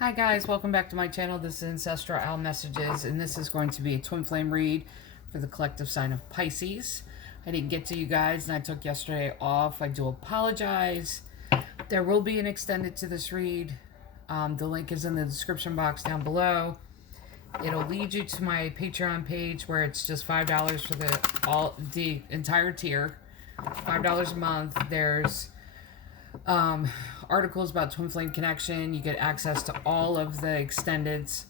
Hi guys, welcome back to my channel. This is Ancestral Owl Messages, and this is going to be a twin flame read for the collective sign of Pisces. I didn't get to you guys, and I took yesterday off. I do apologize. There will be an extended to this read. The link is in the description box down below. It'll lead you to my Patreon page where it's just $5 for the entire tier. $5 a month. There's articles about twin flame connection. You get access to all of the extendeds.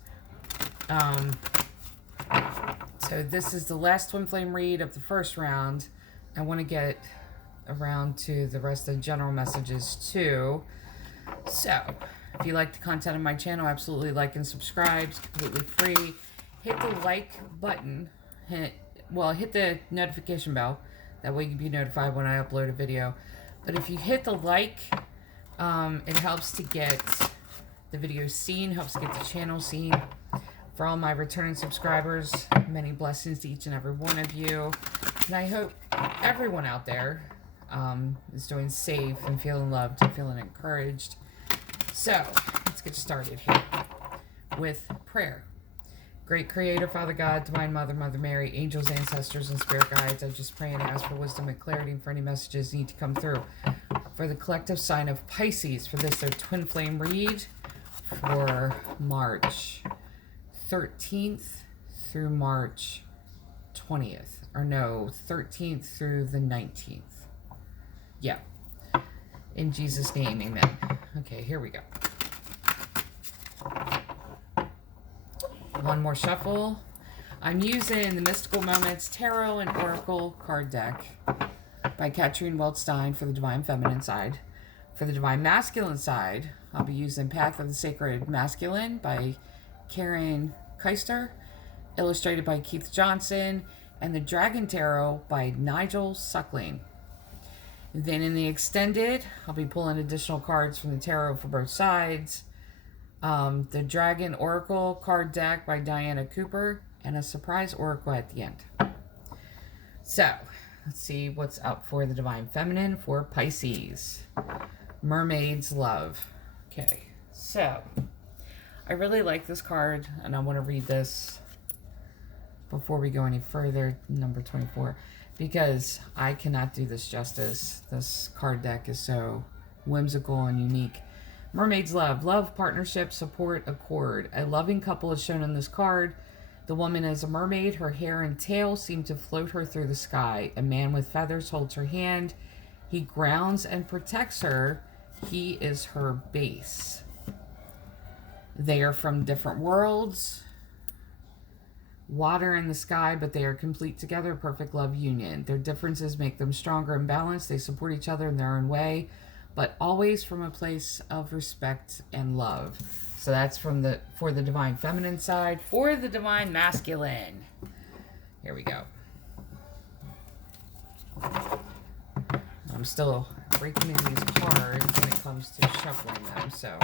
So this is the last twin flame read of the first round. I want to get around to the rest of the general messages too. So if you like the content of my channel, absolutely like and subscribe. It's completely free. Hit the like button. Hit the notification bell. That way you can be notified when I upload a video. But if you hit the like, it helps to get the video seen, helps to get the channel seen. For all my returning subscribers, many blessings to each and every one of you. And I hope everyone out there is doing safe and feeling loved and feeling encouraged. So, let's get started here with prayer. Great Creator, Father God, Divine Mother, Mother Mary, angels, ancestors, and spirit guides, I just pray and ask for wisdom and clarity and for any messages that need to come through. For the collective sign of Pisces, for this, their twin flame read for March 13th through March 20th. Or no, 13th through the 19th. Yeah. In Jesus' name, amen. Okay, here we go. One more shuffle. I'm using the Mystical Moments Tarot and Oracle card deck by Katrine Waldstein for the Divine Feminine side. For the Divine Masculine side, I'll be using Path of the Sacred Masculine by Karen Keister, illustrated by Keith Johnson, and the Dragon Tarot by Nigel Suckling. Then in the extended, I'll be pulling additional cards from the tarot for both sides. The Dragon Oracle card deck by Diana Cooper, and a surprise oracle at the end. So, let's see what's up for the Divine Feminine for Pisces. Mermaid's Love. Okay, so I really like this card, and I want to read this before we go any further, number 24, because I cannot do this justice. This card deck is so whimsical and unique. Mermaid's Love. Love, partnership, support, accord. A loving couple is shown in this card. The woman is a mermaid. Her hair and tail seem to float her through the sky. A man with feathers holds her hand. He grounds and protects her. He is her base. They are from different worlds. Water and the sky, but they are complete together. Perfect love union. Their differences make them stronger and balanced. They support each other in their own way, but always from a place of respect and love. So that's for the Divine Feminine side. For the Divine Masculine, here we go. I'm still breaking in these cards when it comes to shuffling them, so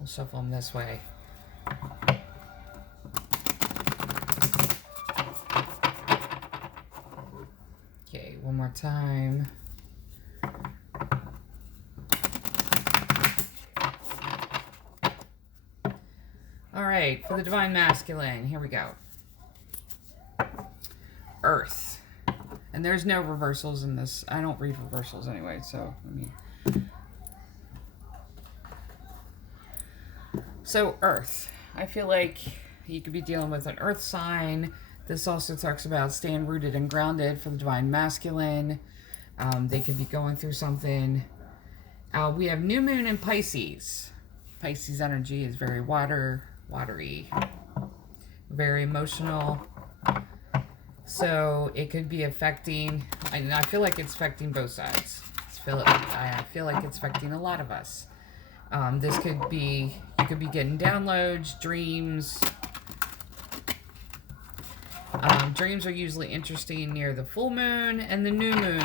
we'll shuffle them this way. Okay, one more time. All right, for the Divine Masculine, here we go. Earth. And there's no reversals in this. I don't read reversals anyway, so let me... So, Earth. I feel like you could be dealing with an Earth sign. This also talks about staying rooted and grounded for the Divine Masculine. They could be going through something. We have New Moon in Pisces. Pisces energy is very watery, very emotional. So it could be affecting, and I feel like it's affecting both sides. I feel like it's affecting a lot of us. This could be, you could be getting downloads, dreams. Dreams are usually interesting near the full moon and the new moon.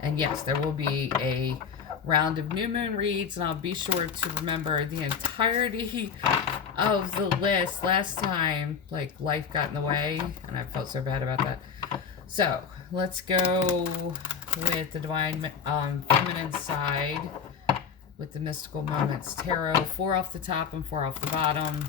And yes, there will be a round of new moon reads, and I'll be sure to remember the entirety of the list. Last time, like, life got in the way, and I felt so bad about that. So, let's go with the Divine Feminine side with the Mystical Moments Tarot. 4 off the top and 4 off the bottom.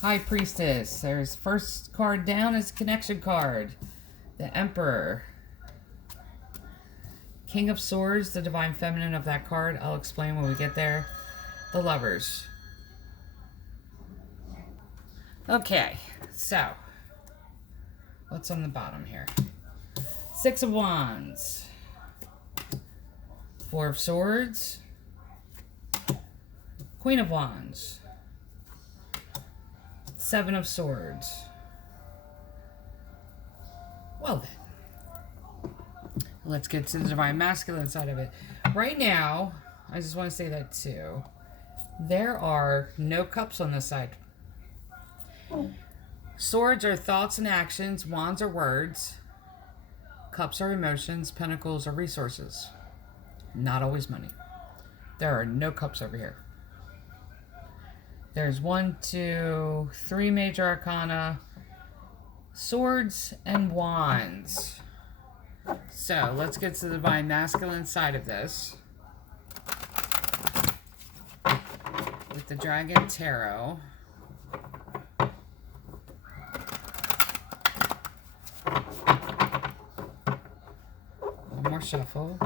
High Priestess. There's first card down is connection card. The Emperor. King of Swords, the Divine Feminine of that card. I'll explain when we get there. The Lovers. Okay, so what's on the bottom here? 6 of Wands. 4 of Swords. Queen of Wands. 7 of Swords. Well then, let's get to the Divine Masculine side of it. Right now, I just want to say that too. There are no cups on this side. Swords are thoughts and actions. Wands are words. Cups are emotions. Pentacles are resources. Not always money. There are no cups over here. There's 1, 2, 3 major arcana. Swords and wands. So let's get to the Divine Masculine side of this. With the Dragon Tarot. One more shuffle.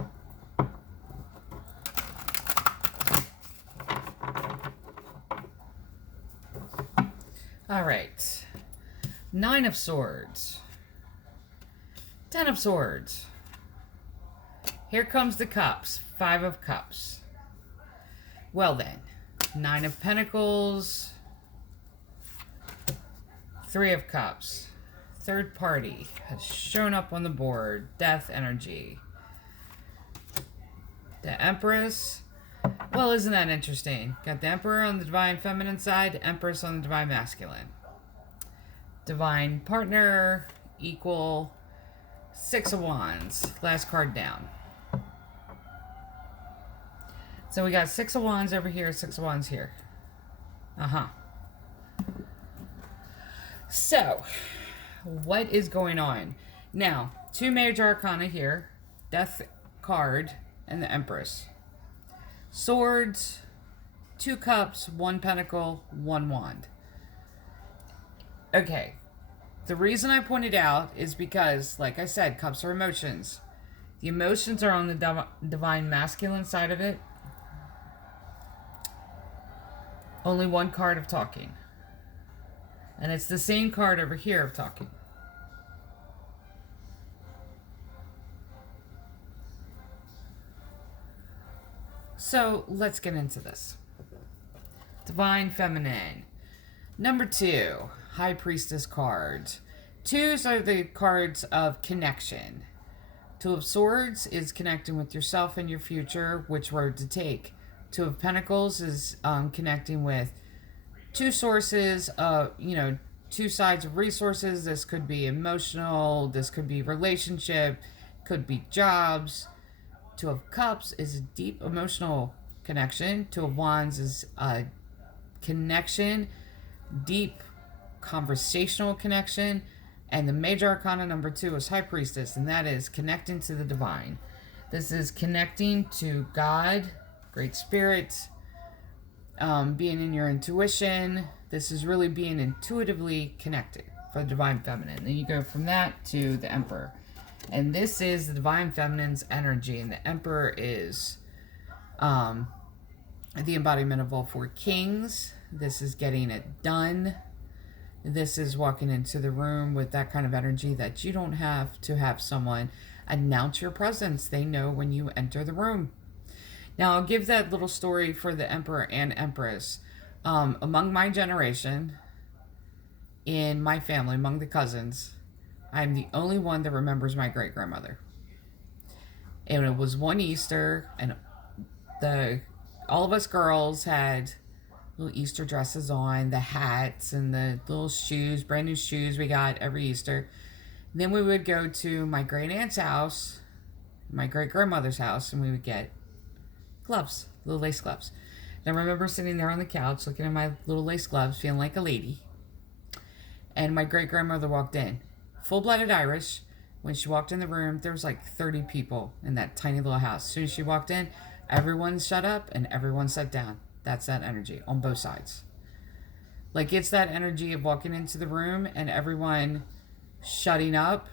All right. 9 of Swords. 10 of Swords. Here comes the Cups. 5 of Cups. Well then. 9 of Pentacles. 3 of Cups. Third party has shown up on the board. Death energy. The Empress. Well, isn't that interesting? Got the Emperor on the Divine Feminine side, Empress on the Divine Masculine. Divine Partner, equal, 6 of Wands. Last card down. So we got 6 of Wands over here, 6 of Wands here. So, what is going on? Now, 2 major arcana here. Death card and the Empress. Swords, 2 cups, 1 pentacle, 1 wand. Okay. The reason I pointed out is because, like I said, cups are emotions. The emotions are on the Divine Masculine side of it. Only 1 card of talking. And it's the same card over here of talking. So, let's get into this. Divine Feminine. Number 2, High Priestess cards. 2s are the cards of connection. 2 of Swords is connecting with yourself and your future, which road to take. 2 of Pentacles is connecting with 2 sources of, 2 sides of resources. This could be emotional, this could be relationship, could be jobs. 2 of Cups is a deep emotional connection. 2 of Wands is a connection, deep conversational connection. And the major arcana number 2 is High Priestess, and that is connecting to the divine. This is connecting to God, Great Spirit, being in your intuition. This is really being intuitively connected for the Divine Feminine. Then you go from that to the Emperor. And this is the Divine Feminine's energy. And the Emperor is the embodiment of all 4 kings. This is getting it done. This is walking into the room with that kind of energy that you don't have to have someone announce your presence. They know when you enter the room. Now, I'll give that little story for the Emperor and Empress. Among my generation, in my family, among the cousins, I'm the only one that remembers my great-grandmother. And it was one Easter, and all of us girls had little Easter dresses on, the hats, and the little shoes, brand new shoes we got every Easter. And then we would go to my great-aunt's house, my great-grandmother's house, and we would get gloves, little lace gloves. And I remember sitting there on the couch looking at my little lace gloves, feeling like a lady. And my great-grandmother walked in. Full-blooded Irish, When she walked in the room, there was like 30 people in that tiny little house. As soon as she walked in, everyone shut up and everyone sat down. That's that energy on both sides. Like, it's that energy of walking into the room and everyone shutting up,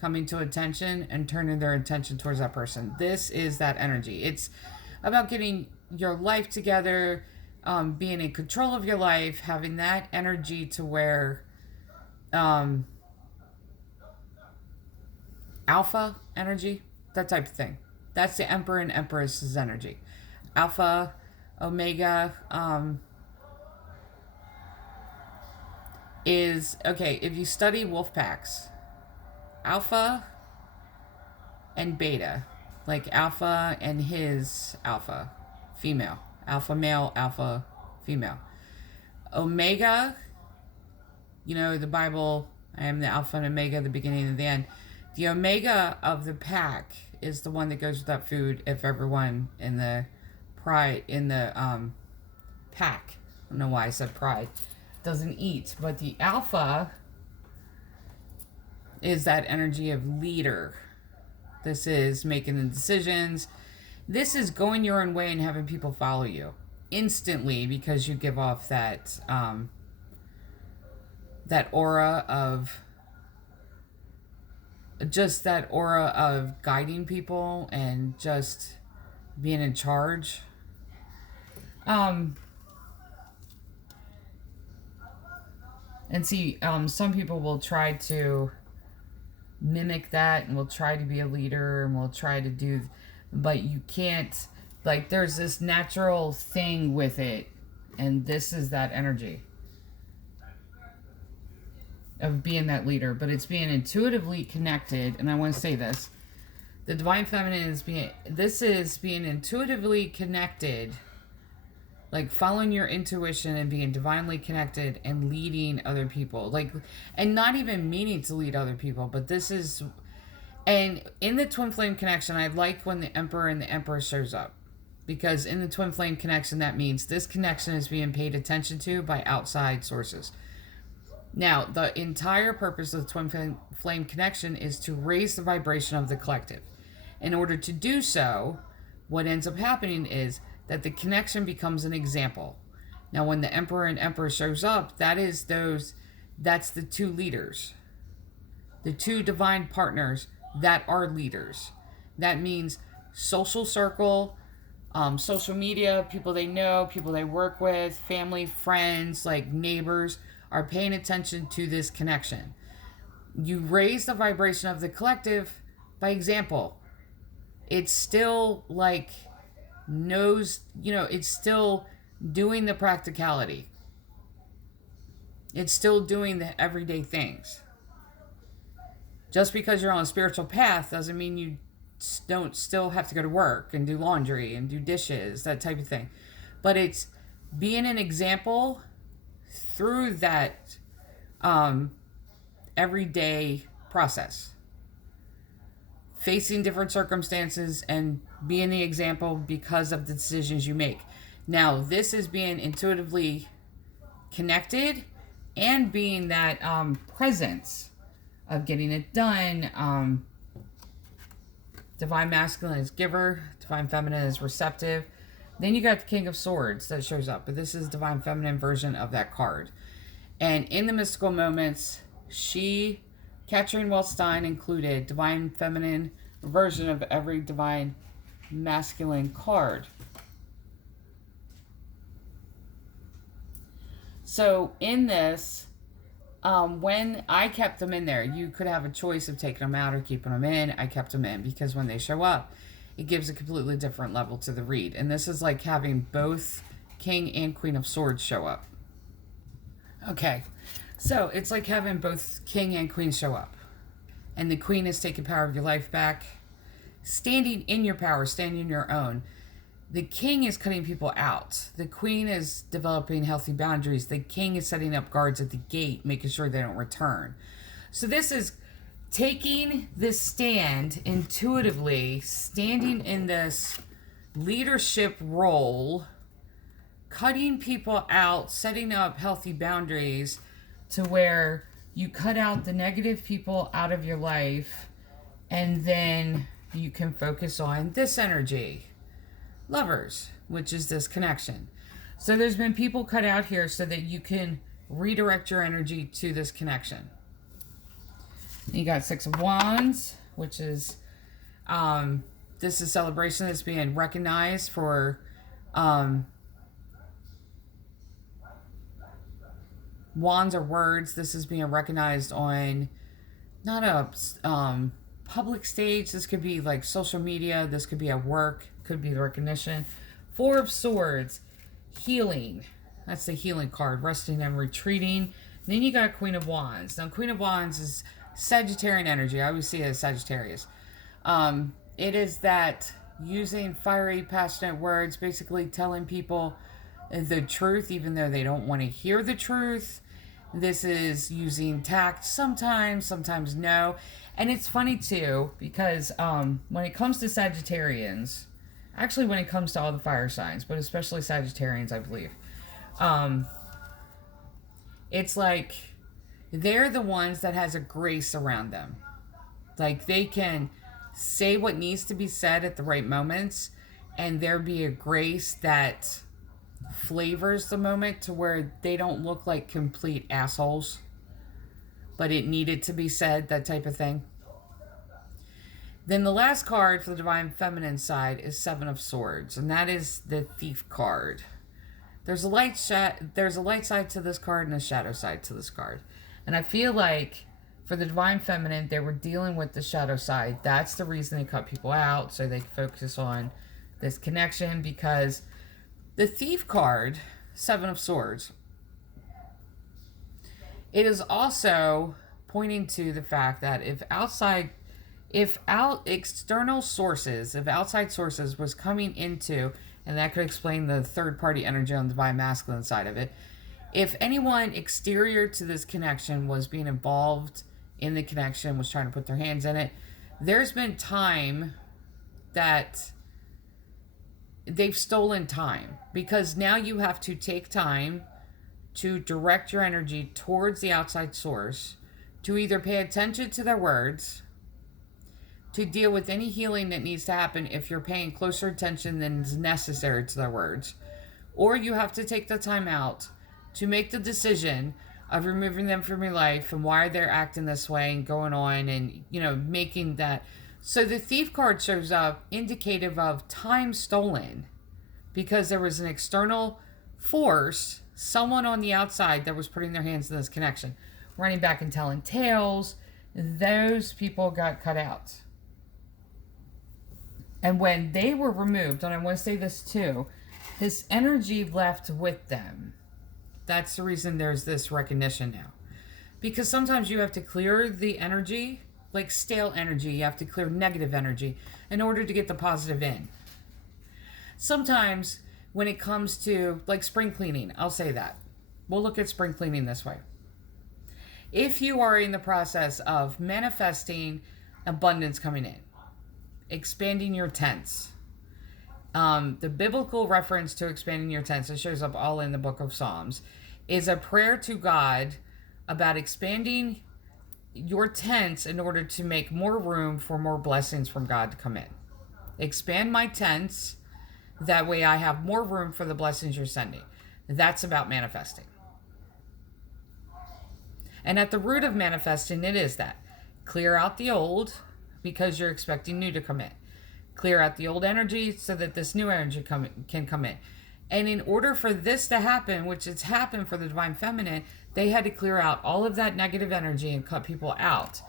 coming to attention, and turning their attention towards that person. This is that energy. It's about getting your life together, being in control of your life, having that energy to where alpha energy, that type of thing. That's the Emperor and Empress's energy. Alpha, Omega, is, okay, if you study wolf packs, alpha and beta, like alpha and his alpha, female, alpha male, alpha female. Omega, you know, the Bible, I am the alpha and omega, the beginning and the end. The omega of the pack is the one that goes without food if everyone in the pack, I don't know why I said pride, doesn't eat. But the alpha is that energy of leader. This is making the decisions. This is going your own way and having people follow you instantly, because you give off that that aura of, just that aura of guiding people and just being in charge. And see, some people will try to mimic that and will try to be a leader and will try to do, but you can't, like, there's this natural thing with it, and this is that energy of being that leader. But it's being intuitively connected, and I want to say this, the Divine Feminine is being intuitively connected, like following your intuition and being divinely connected and leading other people, like, and not even meaning to lead other people, but this is, and in the twin flame connection, I like when the Emperor and the Empress shows up, because in the twin flame connection, that means this connection is being paid attention to by outside sources. Now, the entire purpose of the twin flame connection is to raise the vibration of the collective. In order to do so, what ends up happening is that the connection becomes an example. Now, when the Emperor and Empress shows up, that's the two leaders, the two divine partners that are leaders. That means social circle, social media, people they know, people they work with, family, friends, like neighbors, are paying attention to this connection. You raise the vibration of the collective by example. It's still like it's still doing the practicality. It's still doing the everyday things. Just because you're on a spiritual path doesn't mean you don't still have to go to work and do laundry and do dishes, that type of thing. But it's being an example through that everyday process. Facing different circumstances and being the example because of the decisions you make. Now, this is being intuitively connected and being that presence of getting it done. Divine Masculine is giver, Divine Feminine is receptive. Then you got the King of Swords that shows up, but this is Divine Feminine version of that card. And in the mystical moments, Katrin Wellstein included Divine Feminine version of every Divine Masculine card. So in this, when I kept them in there, you could have a choice of taking them out or keeping them in. I kept them in because when they show up, it gives a completely different level to the read. And this is like having both King and Queen of Swords show up. Okay, so it's like having both King and Queen show up. And the Queen is taking power of your life back, standing in your power, standing in your own. The King is cutting people out. The Queen is developing healthy boundaries. The King is setting up guards at the gate, making sure they don't return. So this is taking this stand intuitively, standing in this leadership role, cutting people out, setting up healthy boundaries to where you cut out the negative people out of your life, and then you can focus on this energy, lovers, which is this connection. So there's been people cut out here so that you can redirect your energy to this connection. You got Six of Wands, which is this is celebration that's being recognized for wands are words. This is being recognized on not a public stage. This could be like social media. This could be at work. Could be the recognition. Four of Swords, healing. That's the healing card. Resting and retreating. Then you got Queen of Wands. Now, Queen of Wands is Sagittarian energy. I always see it as Sagittarius. It is that using fiery, passionate words, basically telling people the truth, even though they don't want to hear the truth. This is using tact sometimes no. And it's funny too, because when it comes to Sagittarians, actually when it comes to all the fire signs, but especially Sagittarians, I believe, it's like they're the ones that has a grace around them. Like they can say what needs to be said at the right moments, and there be a grace that flavors the moment to where they don't look like complete assholes, but it needed to be said, that type of thing. Then the last card for the Divine Feminine side is Seven of Swords, and that is the Thief card. There's a light side to this card and a shadow side to this card. And I feel like for the Divine Feminine, they were dealing with the shadow side. That's the reason they cut people out, so they focus on this connection, because the Thief card, Seven of Swords, it is also pointing to the fact that if outside sources was coming into, and that could explain the third party energy on the Divine Masculine side of it, if anyone exterior to this connection was being involved in the connection, was trying to put their hands in it, there's been time that they've stolen time, because now you have to take time to direct your energy towards the outside source, to either pay attention to their words, to deal with any healing that needs to happen if you're paying closer attention than is necessary to their words, or you have to take the time out to make the decision of removing them from your life and why they're acting this way and going on, and making that. So the Thief card shows up indicative of time stolen, because there was an external force, someone on the outside that was putting their hands in this connection, running back and telling tales. Those people got cut out. And when they were removed, and I want to say this too, this energy left with them. That's the reason there's this recognition now. Because sometimes you have to clear the energy, like stale energy. You have to clear negative energy in order to get the positive in. Sometimes when it comes to like spring cleaning, I'll say that. We'll look at spring cleaning this way. If you are in the process of manifesting abundance coming in, expanding your tents, the biblical reference to expanding your tents, it shows up all in the book of Psalms, is a prayer to God about expanding your tents in order to make more room for more blessings from God to come in. Expand my tents, that way I have more room for the blessings you're sending. That's about manifesting. And at the root of manifesting, it is that. Clear out the old, because you're expecting new to come in. Clear out the old energy so that this new energy can come in. And in order for this to happen, which it's happened for the Divine Feminine, they had to clear out all of that negative energy and cut people out.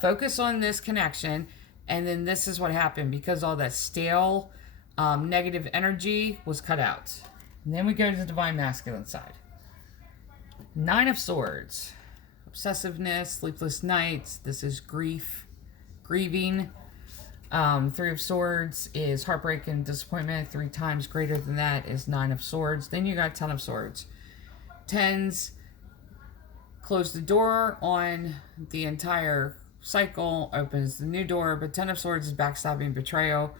Focus on this connection, and then this is what happened, because all that stale negative energy was cut out. And then we go to the Divine Masculine side. Nine of Swords. Obsessiveness, sleepless nights. This is grief, grieving. Three of Swords is heartbreak and disappointment. 3 times greater than that is Nine of Swords. Then you got Ten of Swords. Tens close the door on the entire cycle, opens the new door, but Ten of Swords is backstabbing, betrayal.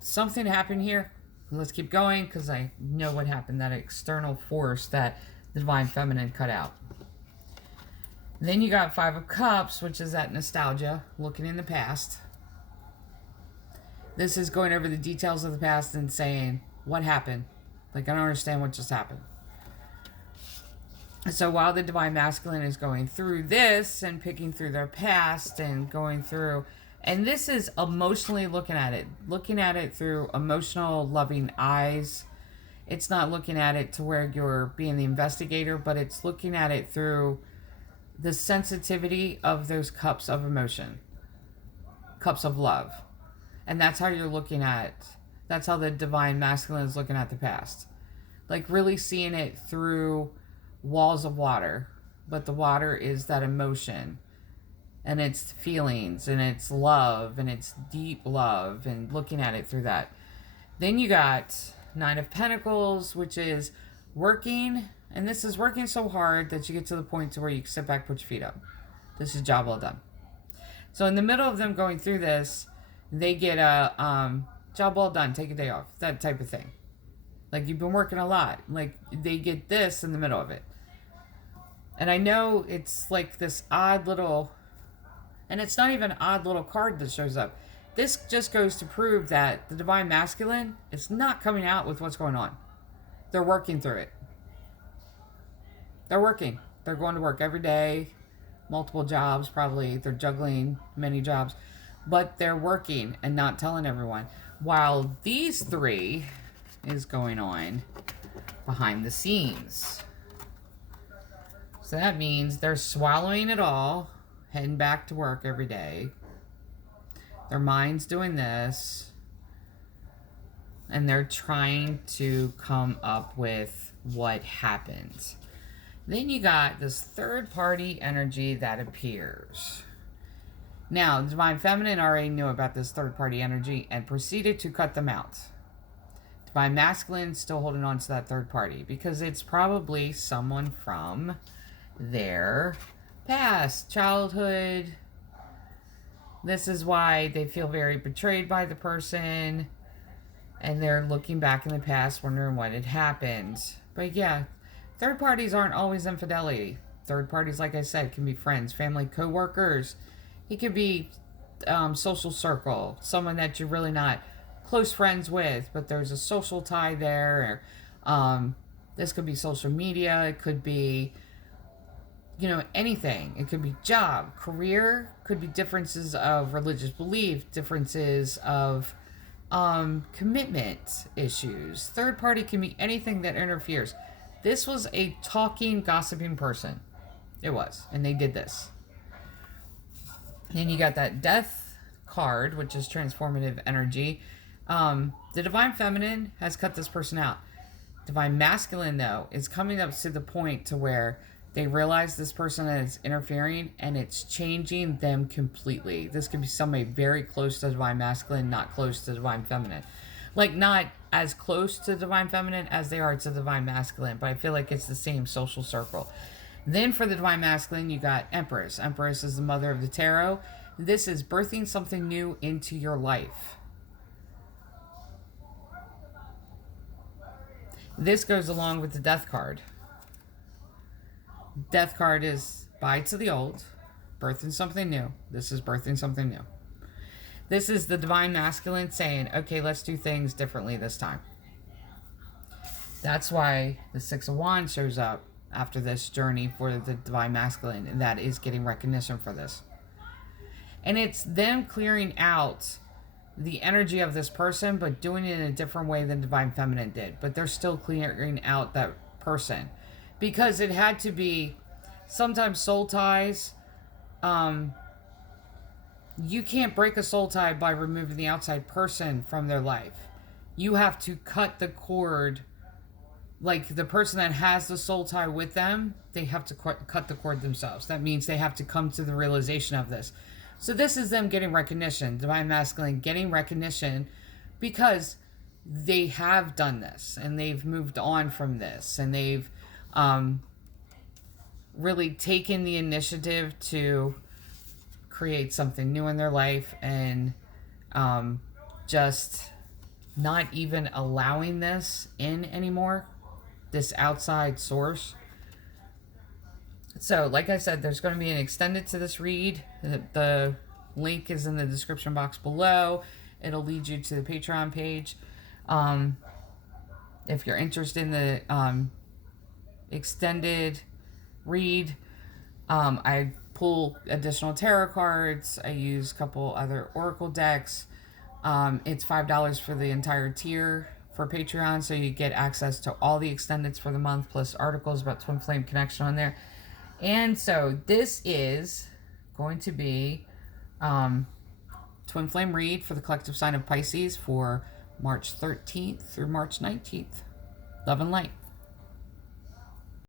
Something happened here. Let's keep going, because I know what happened. That external force that the Divine Feminine cut out. Then you got Five of Cups, which is that nostalgia, looking in the past. This is going over the details of the past and saying, what happened? Like, I don't understand what just happened. So while the Divine Masculine is going through this and picking through their past and going through, and this is emotionally looking at it through emotional, loving eyes. It's not looking at it to where you're being the investigator, but it's looking at it through the sensitivity of those cups of emotion, cups of love. And that's how you're looking at, that's how the Divine Masculine is looking at the past. Like really seeing it through walls of water, but the water is that emotion and it's feelings and it's love and it's deep love and looking at it through that. Then you got Nine of Pentacles, which is working, and this is working so hard that you get to the point to where you sit back, put your feet up. This is job well done. So in the middle of them going through this, they get a job well done, take a day off, that type of thing. Like you've been working a lot. Like they get this in the middle of it. And I know it's like this odd little, and it's not even an odd little card that shows up. This just goes to prove that the Divine Masculine is not coming out with what's going on. They're working through it. They're working. They're going to work every day, multiple jobs probably. They're juggling many jobs. But they're working and not telling everyone. While these three is going on behind the scenes. So that means they're swallowing it all, heading back to work every day. Their mind's doing this. And they're trying to come up with what happened. Then you got this third party energy that appears. Now, the Divine Feminine already knew about this third party energy and proceeded to cut them out. Divine Masculine still holding on to that third party because it's probably someone from their past, childhood. This is why they feel very betrayed by the person and they're looking back in the past wondering what had happened. But yeah, third parties aren't always infidelity. Third parties, like I said, can be friends, family, co-workers. It could be social circle, someone that you're really not close friends with, but there's a social tie there. This could be social media. It could be, anything. It could be job, career, could be differences of religious belief, differences of commitment issues. Third party can be anything that interferes. This was a talking, gossiping person. It was. And they did this. Then you got that Death card, which is transformative energy. The Divine Feminine has cut this person out. Divine Masculine, though, is coming up to the point to where they realize this person is interfering and it's changing them completely. This could be somebody very close to Divine Masculine, not close to Divine Feminine. Like, not as close to Divine Feminine as they are to Divine Masculine, but I feel like it's the same social circle. Then for the Divine Masculine, you got Empress. Empress is the mother of the tarot. This is birthing something new into your life. This goes along with the Death card. Death card is bye to the old, birthing something new. This is birthing something new. This is the Divine Masculine saying, okay, let's do things differently this time. That's why the Six of Wands shows up after this journey for the Divine Masculine, and that is getting recognition for this. And it's them clearing out the energy of this person, but doing it in a different way than Divine Feminine did. But they're still clearing out that person. Because it had to be, sometimes soul ties, you can't break a soul tie by removing the outside person from their life. You have to cut the cord. Like the person that has the soul tie with them, they have to cut the cord themselves. That means they have to come to the realization of this. So this is them getting recognition, Divine Masculine getting recognition because they have done this and they've moved on from this and they've really taken the initiative to create something new in their life and just not even allowing this in anymore. This outside source. So, like I said, there's going to be an extended to this read. The link is in the description box below. It'll lead you to the Patreon page. If you're interested in the extended read, I pull additional tarot cards. I use a couple other oracle decks. It's $5 for the entire tier for Patreon, so you get access to all the extendeds for the month, plus articles about Twin Flame Connection on there. And so this is going to be Twin Flame read for the collective sign of Pisces for March 13th through March 19th. Love and light.